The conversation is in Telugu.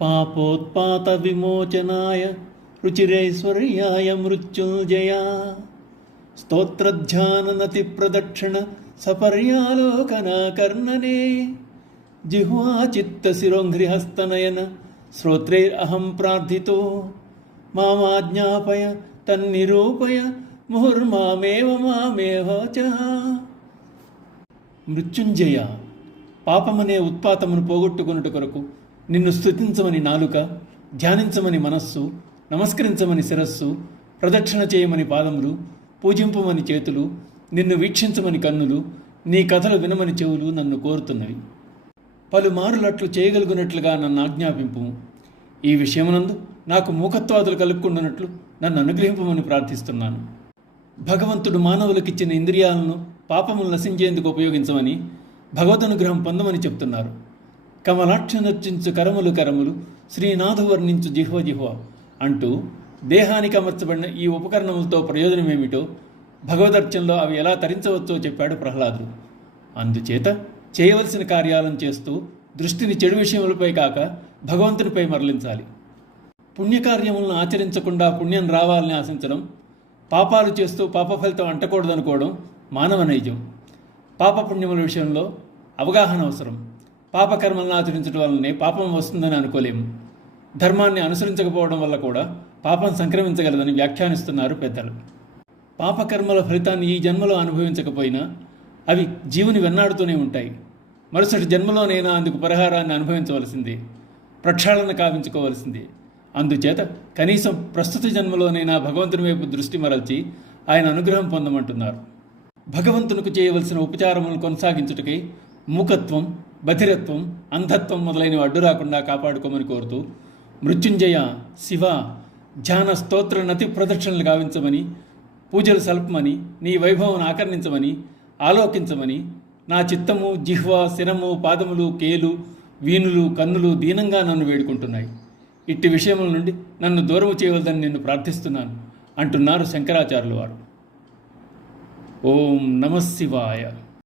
పాపోత్పాత విమోచనాయ రుచిరైశ్వర్యాయ మృత్యుంజయ స్తోత్రధ్యాననతి ప్రదక్షిణ సపర్యాలోకనాకర్ణనే జిహ్వా చిత్తశిరోంఘ్రిహస్తనయన శ్రోత్రైరహం ప్రార్థితో మామాజ్ఞాపయ తన్నిరూపయ ముహుర్మామేవ మామేవ చ. మృత్యుంజయ, పాపమనే ఉత్పాతమును పోగొట్టుకొనుట కొరకు నిన్ను స్తుతించమని నాలుక, ధ్యానించమని మనస్సు, నమస్కరించమని శిరస్సు, ప్రదక్షిణ చేయమని పాదములు, పూజింపమని చేతులు, నిన్ను వీక్షించమని కన్నులు, నీ కథలు వినమని చెవులు నన్ను కోరుతున్నవి. పలుమారులట్లు చేయగలుగునట్లుగా నన్ను ఆజ్ఞాపింపు. ఈ విషయమునందు నాకు మూకత్వాదులు కలుక్కుండునట్లు నన్ను అనుగ్రహింపమని ప్రార్థిస్తున్నాను. భగవంతుడు మానవులకిచ్చిన ఇంద్రియాలను పాపములు నశించేందుకు ఉపయోగించమని, భగవదనుగ్రహం పొందమని చెప్తున్నారు. కమలాక్ష నర్చించు కరములు కరములు, శ్రీనాథు వర్ణించు జిహ్వ జిహ్వ అంటూ దేహానికి అమర్చబడిన ఈ ఉపకరణములతో ప్రయోజనమేమిటో, భగవదర్చనలో అవి ఎలా తరించవచ్చో చెప్పాడు ప్రహ్లాదుడు. అందుచేత చేయవలసిన కార్యాలను చేస్తూ దృష్టిని చెడు విషయములపై కాక భగవంతునిపై మరలించాలి. పుణ్యకార్యములను ఆచరించకుండా పుణ్యం రావాలని ఆశించడం, పాపాలు చేస్తూ పాప ఫలితం అంటకూడదనుకోవడం మానవ నైజం. పాపపుణ్యముల విషయంలో అవగాహన అవసరం. పాపకర్మలను ఆచరించడం వల్లనే పాపం వస్తుందని అనుకోలేము. ధర్మాన్ని అనుసరించకపోవడం వల్ల కూడా పాపం సంక్రమించగలదని వ్యాఖ్యానిస్తున్నారు పెద్దలు. పాపకర్మల ఫలితాన్ని ఈ జన్మలో అనుభవించకపోయినా అవి జీవుని వెన్నాడుతూనే ఉంటాయి. మరుసటి జన్మలోనైనా అందుకు పరిహారాన్ని అనుభవించవలసిందే, ప్రక్షాళన కావించుకోవలసిందే. అందుచేత కనీసం ప్రస్తుత జన్మలోనైనా భగవంతుని వైపు దృష్టి మరల్చి ఆయన అనుగ్రహం పొందమంటున్నారు. భగవంతునికి చేయవలసిన ఉపచారములను కొనసాగించుటకై మూకత్వం, బధిరత్వం, అంధత్వం మొదలైనవి అడ్డు రాకుండా కాపాడుకోమని కోరుతూ, మృత్యుంజయ, శివ, ధ్యాన స్తోత్ర నతి ప్రదక్షిణలు గావించమని, పూజలు సల్పమని, నీ వైభవం ఆకర్ణించమని, ఆలోకించమని నా చిత్తము, జిహ్వ, శిరము, పాదములు, కేలు, వీనులు, కన్నులు దీనంగా నన్ను వేడుకుంటున్నాయి. ఇట్టి విషయముల నుండి నన్ను దూరము చేయవలదని నిన్ను ప్రార్థిస్తున్నాను అంటున్నారు శంకరాచార్యుల వారు. ఓం నమః శివాయ.